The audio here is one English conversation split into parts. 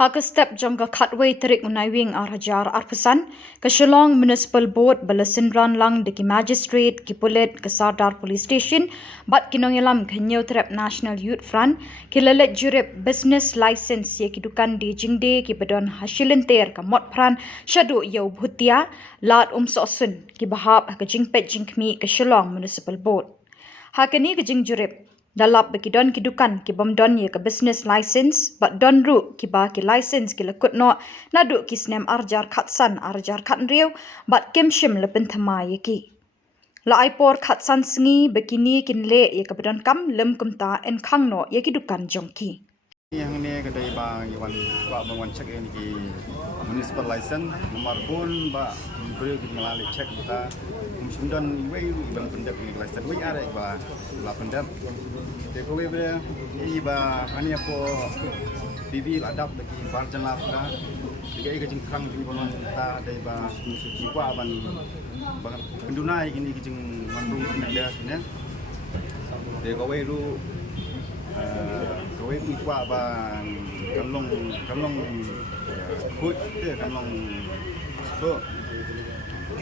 Haka step jangka khatway terik unaiwing arhajar arpasan ke Shillong Municipal Board balasindran lang deki magistrate ki pulit ke Sardar Police Station bat kinongelam kenyau terap National Youth Front ki lelet jurip business license ye ki dukan di jingde ki bedon hasilinter ke mot pran syadu yau bhutia lat sosun ki bahap ke jingpet jingkmi ke Shillong Municipal Board. Hakani ke jing jurip dalap bagi don ki dukan ki bom don ye ke business license bat don ru ki ba ki license ki lekut no nadu ki snem arjar khatsan arjar khat riu bat kem shim le Pynthymmai ye ki la aipor khatsan Sngi bekini kin le ye ke bedon kam lem kumta en khang no ye ki dukan jongki yang ni kedai bang Iwan buat bang check ini ki municipal license nomor pun ba beri kita melalui check kita kemudian iwe iban pendap ini license we ada ba la pendap deko we ini ba hani apa TV adap bagi barjan la kita digai ke jengkrang di bonon kita ada ba jiwa ban bang pendunai ini ke jeng mandung dia sebenarnya deko we lu kawai kuat bang kalong kut dia kalong so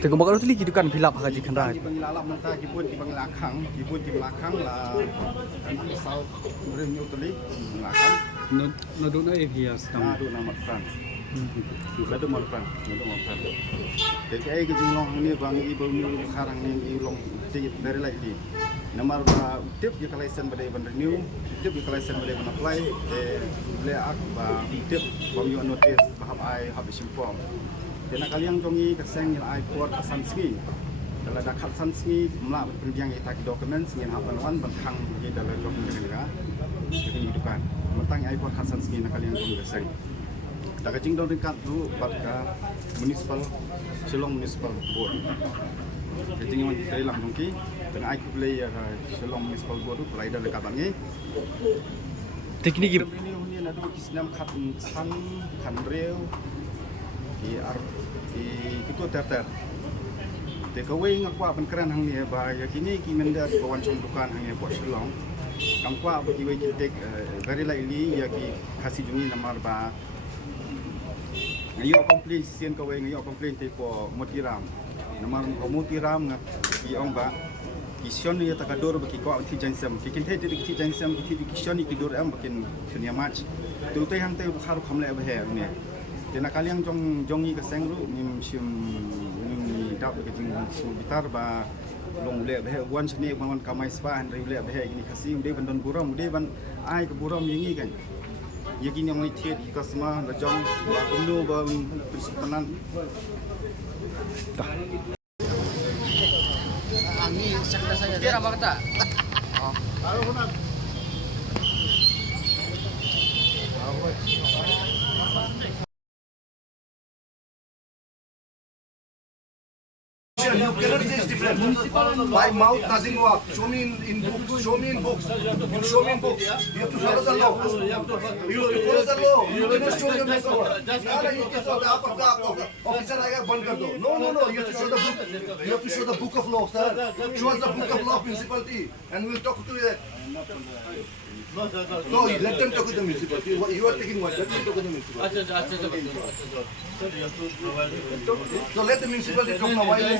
tengok bakal tu lagi dukan filap haji khandra di pengilap mentah kipun di belakang lah sau beri utili belakang nadu na hias nadu nama peran nadu peran jadi ai ke jinglong ni bang ibu ni sekarang ni ilong dari lagi nomor tip je license pada ban renew tip je license pada ban apply boleh ba tip bang you notice bahap ai have inform dan kalian jongi keseng yang ai port Sngi dalam dak Sngi mula pendiang ita dokumen ngin hapan wan bentang di dalam dokumen negara jadi hidupan mentang ai port Sngi nak kalian jongi keseng dak jing dong dekat tu pada municipal Shillong Municipal Board jadi yang dari lang dongki dengan aku play Shillong Municipal Board tu play dah dekat ni teknik ini nadu kisnam khat san khan reu di itu ter te kawai ngakwa ban kran hang ni ba ya kini ki menda kawan chung dukan hang buat Shillong kamkwa bagi wei kitek very likely ya ki khasi jungi nomor ba ngayo komplain sien kawai ngayo komplain te ko motiram nomor motiram ngak ki ong ba kision ni takador bagi ko ti jansam kikin te ti jansam ti kision ni kidur am bakin dunia match tu te hang te kharu khamle ba he ni dena kalian jongi ke sengru nim sim ni dap ke jing bitar ba long le ba he wan sini wan kamai spa han le ba he ini khasi ude ban don buram ude ban ai ke buram yingi kan yakin yang ni tiet ka semua la jong ba kumno ba persimpanan dah Ami sakta saja. Dia apa kata? Oh. You cannot say it's different. By mouth doesn't work. Show me in books. Show me in books. You show me in books. You have to follow the law. You have to follow the law. You cannot show your paperwork. You can show the upper officer. I got one card. No. You have to show the book. You have to show the book of law, sir. Show us the book of law, municipality, and we'll talk to you. No, let them talk to the municipality. You are taking what? Let them talk to the municipality. So let the municipality come now. Why you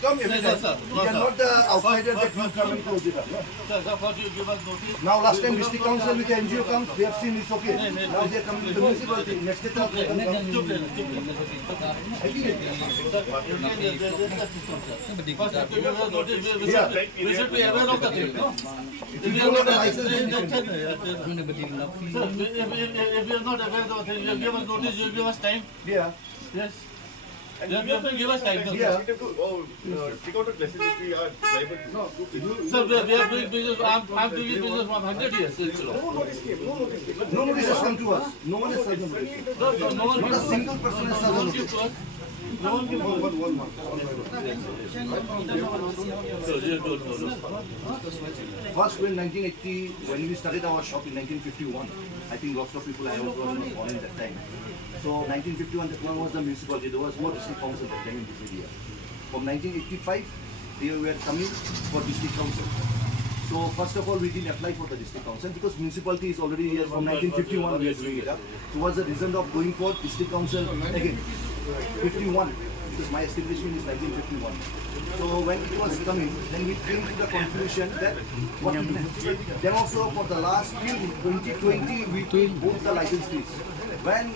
come every time. You are not the outsider that will come and close it up. Now last time district council with the NGO comes, they have seen it's okay. Now they are coming to the municipality. Next day they come. We should be aware of that. If you don't have a license, If you are not aware of it, you give us notice, you give us time. yeah. Yes. You have to give us time. Yeah. take out a license if we are liable to Sir, we are doing business. I'm doing business from 100 years. No notice has come to us. No one has served notice. Not a single person has served notice. No one give One month. First, when 1980, when we started our shop in 1951, I think lots of people I was born in that time. So 1951, that one was the municipality. There was no district council that time in this area. From 1985, they were coming for district council. So first of all, we didn't apply for the district council because municipality is already here from 1951. We are doing it. So what's the reason of going for district council again? 51, because my establishment is 1951. So when it was coming, then we came to the conclusion that what we do. Then also for the last till 2020, we paid both the license fees. When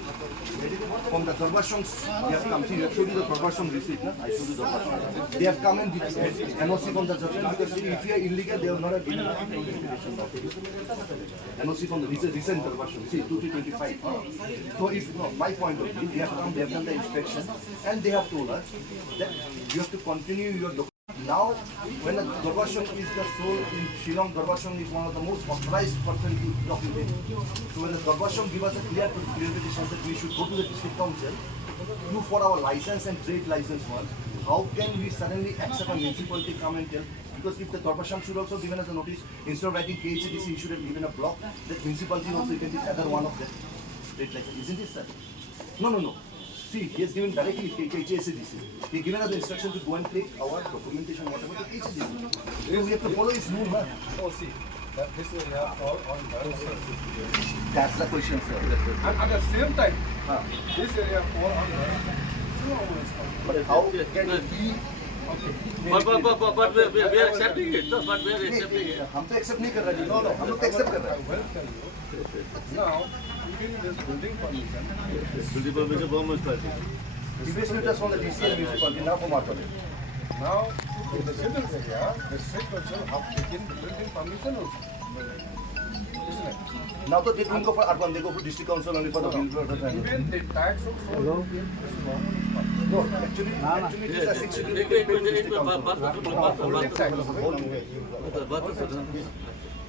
from the Khuborjylla, they have come. See, I showed you the Khuborjylla receipt. No? I showed you the Khuborjylla. They have come and NOC from the Khuborjylla because if you are illegal, they will not have given NOC from the recent Khuborjylla. See, 2025. So if my point of view, they have come, they have done the inspection, and they have told us that you have to continue your document. Now, when the Khuborjylla is the sole in Shillong, Khuborjylla is one of the most authorized person to document. So when the Khuborjylla give us a clear clarification that we should go to the district council, do for our license and trade license once, how can we suddenly accept a municipality come and tell? Because if the Khuborjylla should also given us a notice, instead of writing KHDC, you should have given a block, that municipality also you can take other one of them. Trade license, isn't it, sir? No. See, he has given directly KHDC. He has given us the instruction to go and take our documentation, whatever, to KHDC. So we have to follow his rule, man. Oh, see, that this area all on the That's the question, sir. and at the same time, this area all on the But how can it be? But we are accepting it. No, but we are accepting it. हम तो accept नहीं कर रहे हैं. No, हम लोग तो accept कर रहे I हैं. will tell you. Now, even this building permission, Building permission, government party. Previously it was from the DCL municipality, now from Arthur. now in the civil area, the state council have taken the building permission also. Isn't it? Now they don't go for urban, they go for district council only for the building. Even the tax also. No, actually it is a 60 to district council. Holding tax.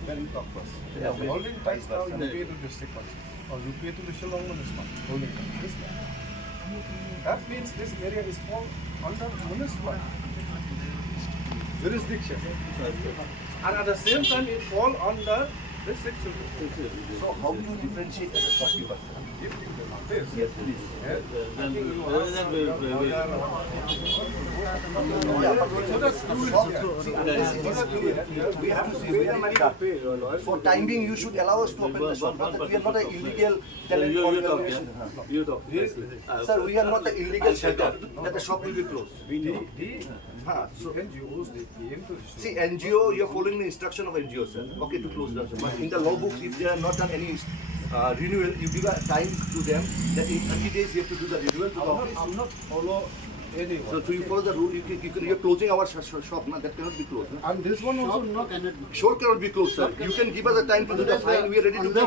Then you talk first. Yeah, holding tax now you pay to district council or you pay to the Shillong municipal. Holding tax. This one. That means this area is fall under municipal jurisdiction. And at the same time it fall under district jurisdiction. So how do you differentiate as a shopkeeper? If you do not this, Yes, please. Then so the screw is here. We have to see for time being you should allow us to open the shop. Not that we are not an illegal tenant. you talk. Sir, we are not an illegal shelter that the shop will be closed. So NGOs they came to See, NGO, you are following the instruction of NGO, sir. Okay, to close the shop. But in the law books, if they are not done any renewal, you give a time to them that in 30 days you have to do the renewal to the office. I'm not follow anyone. So you follow the rule, you are closing our shop, na, that cannot be closed. Na. And this one also not. Sure cannot be closed, sir. You can give us a time to do the fine, we are ready to do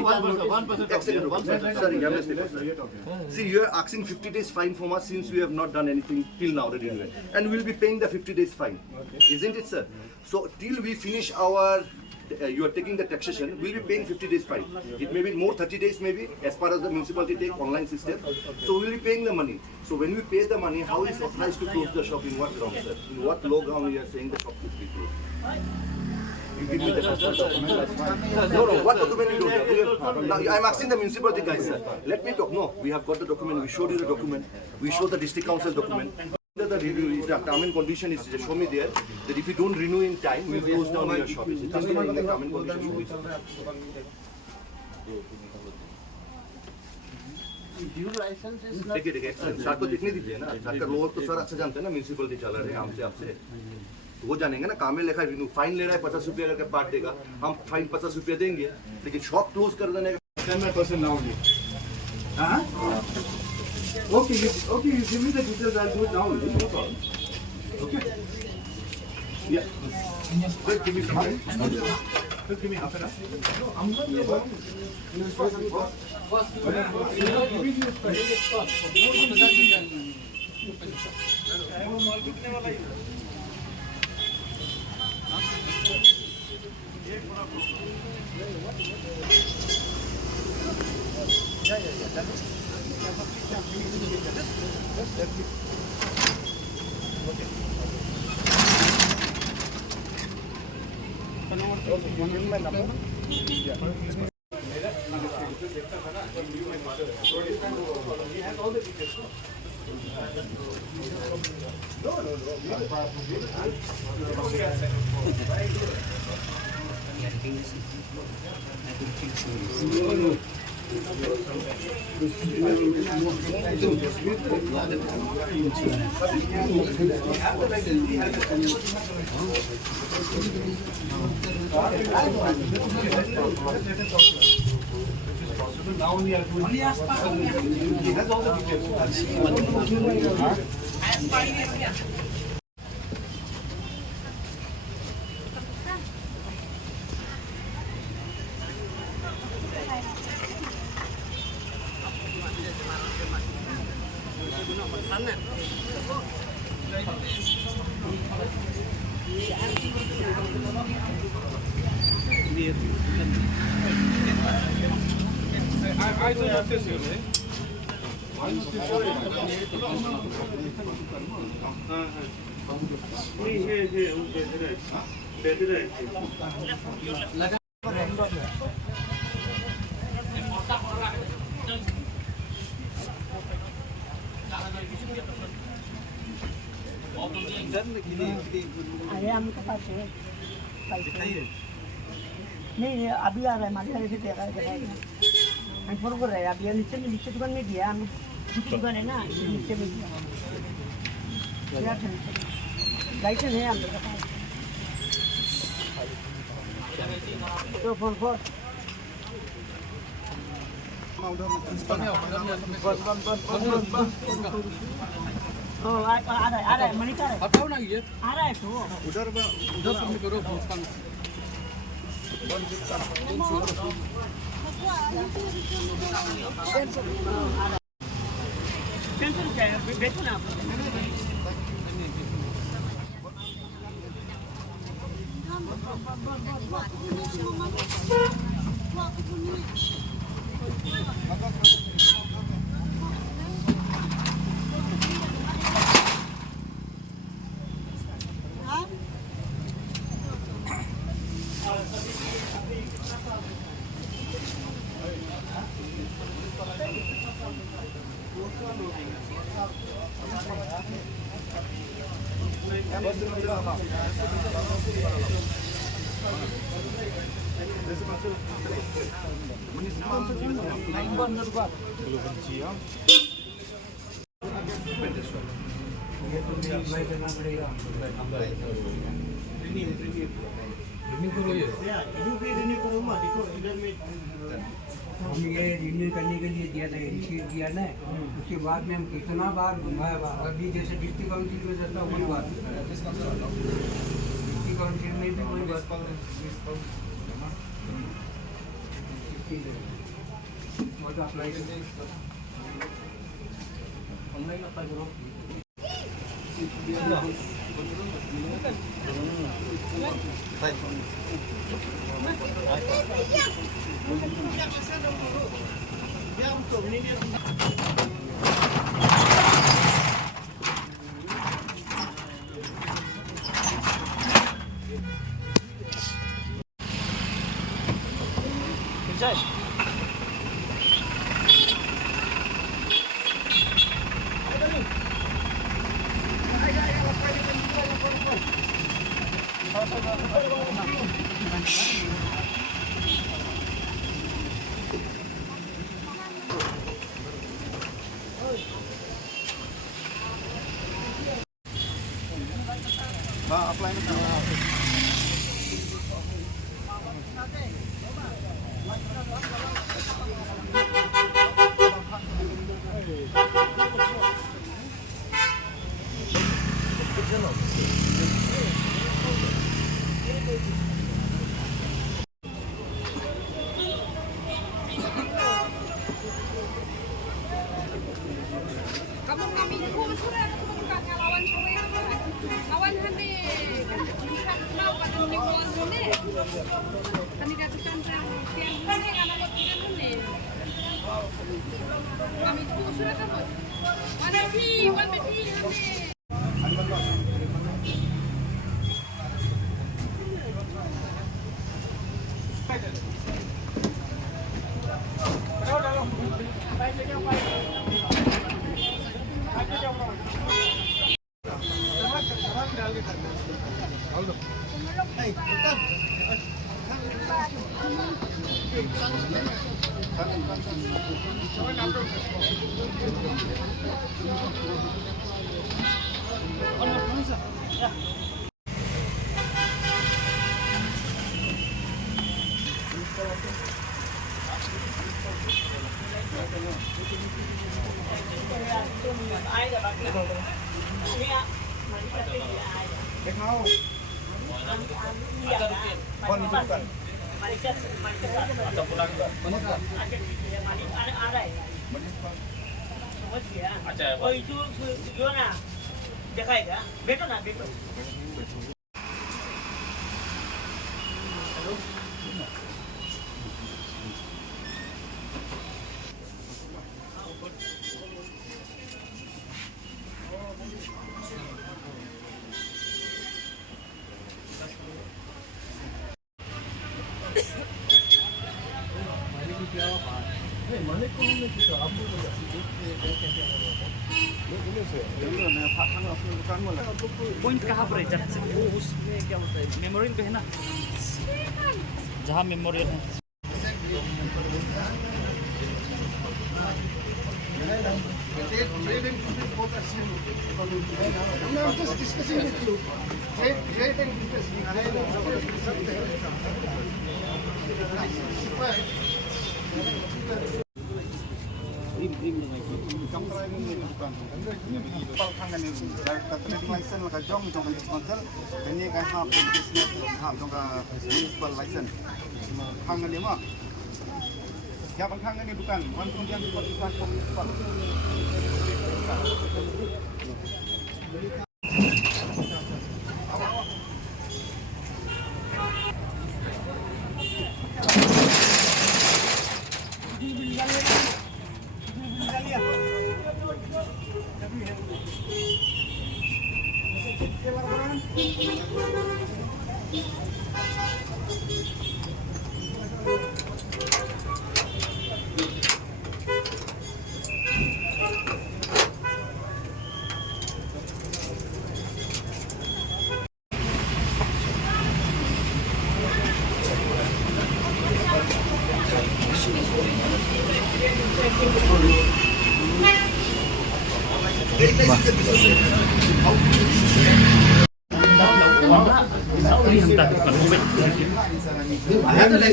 it. See, you are asking 50 days fine from us since we have not done anything till now, renewal. And we will be paying the 50 days fine. Isn't it, sir? So till we finish our you are taking the taxation, we'll be paying 50 days fine. It may be more 30 days maybe, as far as the municipality take online system. So we'll be paying the money. So when we pay the money, how is authorized to close the shop? In what ground, sir? In what law ground we are saying the shop should be closed? You give me the document. No, what document you don't have? We have, now, I'm asking the municipality guys, sir. Let me talk. No, we have got the document. We showed you the document. We showed the district council document. The review is the term and condition is just show me there that if you don't renew in time, we will close down your shop. Is it just in the term and condition? Due license is not. देखिए excellent sir को देखने दीजिए ना sir का lower तो sir अच्छा जानते हैं ना म्यूनसिपलिटी चल रहे हैं हमसे आपसे वो जानेंगे ना काम में लिखा है फाइन ले रहा है 50 रुपया करके पार्ट देगा हम फाइन 50 रुपया देंगे लेकिन शॉप क्लोज कर देने का 10% now only okay you give me the details I'll do it now only no problem okay yeah just give me some time just give me half an hour I'm not here Now we are doing. He has all the details. I don't have this here, right? हम के पास है नहीं अभी आ रहा है मालिक से देखा है हम बरोबर है अभी नीचे दुकान में दिया हम दुकान है ना नीचे में दिया क्या लाइसेंस है हम लोग का तो फोन फोन आ रहा है मनी का हटाओ ना ये आ रहा है तो उधर सबमिट करो टेंशन क्या है बैठो ना अप्लाई करना पड़ेगा रिन्यू करो ये रिन्यू करूँगा देखो इधर में हम ये रिन्यू करने के लिए दिया था रिसीव दिया ना उसके बाद में हम कितना बार घुमाया अभी जैसे डिस्ट्रिक्ट काउंसिल में जाता हूँ कोई बात डिस्ट्रिक्ट काउंसिल में भी कोई बात और अप्लाई करते ऑनलाइन अप्लाई करो apply na Oh itu gimana? Dia kayak ya? Beto na beto. Point कहाँ पर है वो उसमें क्या होता है मेमोरियल पे है ना जहाँ मेमोरियल है just discussing with you. Trade and business.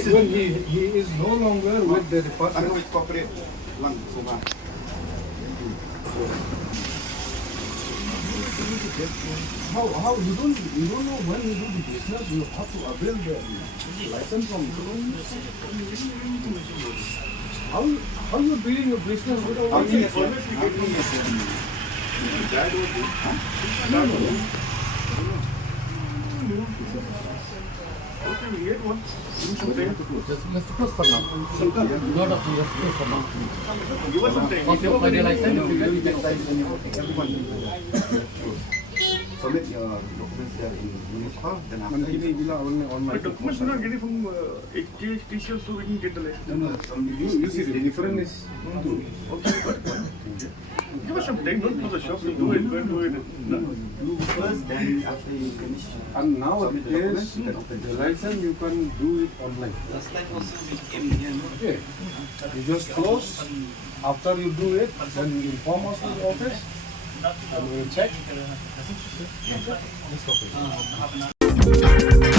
When he is no longer with the department. How you don't know when you do the business, you have to avail the license from how you doing your business without Submit your documents there in municipal, then after documents are not getting from TCL, so we can get the license. You see the difference is okay, but give us some time, don't for the shop, you do it, do it. do first, then after you finish. And nowadays, the license you can do it online. Last time also we came here. Okay. You just close. After you do it, then you inform us to the office, and we will check. Let's go.